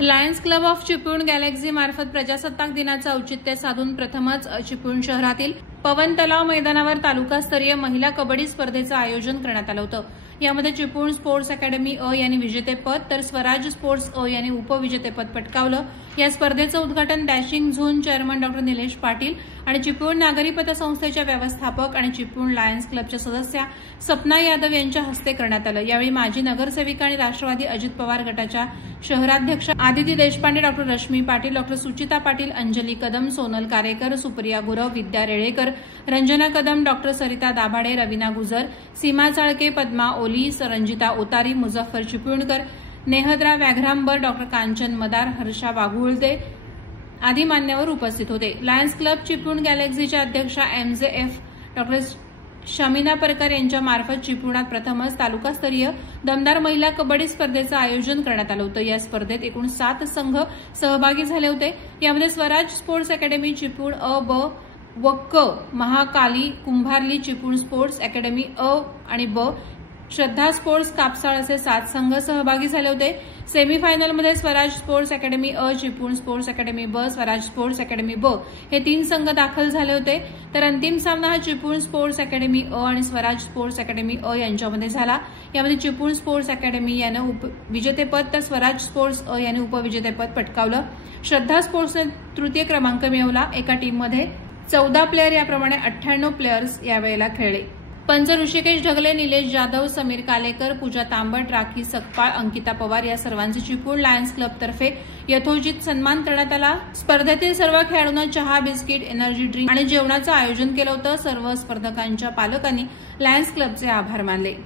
Lions Club of Chiplun Galaxy मार्फत प्रजासत्ताक दिनाचं औचित्य साधून प्रथमच चिपळूण शहरातील पवन तलाव मैदानावर तालुकास्तरीय महिला कबड्डी स्पर्धेचं आयोजन करण्यात आलं होतं। यामध्ये चिपळूण स्पोर्ट्स अकॅडमी अ यांनी विजेतेपद तर स्वराज स्पोर्ट्स अ यांनी उपविजेतेपद पटकावलं। या स्पर्धेचं उद्घाटन डॅशिंग झोन चेअरमन डॉ निलेश पाटील आणि चिपळूण नागरी पतसंस्थेच्या व्यवस्थापक आणि चिपळूण लायन्स क्लबच्या सदस्या सपना यादव यांच्या हस्ते करण्यात आलं। यावेळी माजी नगरसेविका आणि राष्ट्रवादी अजित पवार गटाच्या शहराध्यक्ष आदिती देशपांडे, डॉ रश्मी पाटील, डॉ सुचिता पाटील, अंजली कदम, सोनल कारेकर, सुप्रिया गुरव, विद्या रेळेकर, रंजना कदम, डॉ सरिता दाभाडे, रवीना गुजर, सीमा चाळके, पद्मा ओली, रंजिता ओतारी, मुझफ्फर चिपळूणकर, नेहद्रा व्याघ्रांबर, डॉ कांचन मदार, हर्षा वाघुळते आदी मान्यवर उपस्थित होते। लायन्स क्लब चिपळूण गॅलेक्सीच्या अध्यक्षा MJF डॉ शमिना परकर यांच्या मार्फत चिपळूणात प्रथमच तालुकास्तरीय दमदार महिला कबड्डी स्पर्धेचं आयोजन करण्यात आलं होतं। या स्पर्धेत एकूण 7 संघ सहभागी झाले होते। यामध्ये स्वराज स्पोर्ट्स अकॅडमी चिपळूण अ, ब व क, महाकाली कुंभारली चिपळूण स्पोर्ट्स अकॅडमी अ आणि ब, श्रद्धा स्पोर्ट्स कापसाळ असे 7 संघ सहभागी झाले होते। सेमीफायनलमध्ये स्वराज स्पोर्ट्स अकॅडमी अ, चिपळूण स्पोर्ट्स अकॅडमी ब, स्वराज स्पोर्ट्स अकॅडमी ब हे 3 संघ दाखल झाले होते। तर अंतिम सामना हा चिपळूण स्पोर्ट्स अकॅडमी अ आणि स्वराज स्पोर्ट्स अकॅडमी अ यांच्यामध्ये झाला। यामध्ये चिपळूण स्पोर्ट्स अकॅडमी यानं विजेतेपद तर स्वराज स्पोर्ट्स अ यांनी उपविजेतेपद पटकावलं। श्रद्धा स्पोर्ट्सने तृतीय क्रमांक मिळवला। एका टीममध्ये 14 प्लेयर याप्रमाणे 98 प्लेयर्स यावेळेला खेळले। पंच ऋषिकेश ढगले, निलेश जाधव, समीर कालेकर, पूजा तांबट, राखी सकपाळ, अंकिता पवार या सर्वांचे चिपळूण लायन्स क्लबतर्फे यथोचित सन्मान करण्यात आला। स्पर्धेतील सर्व खेळाडूंना चहा, बिस्किट, एनर्जी ड्रिंक आणि जेवणाचं आयोजन केलं होतं। सर्व स्पर्धकांच्या पालकांनी लायन्स क्लबचे आभार मानले।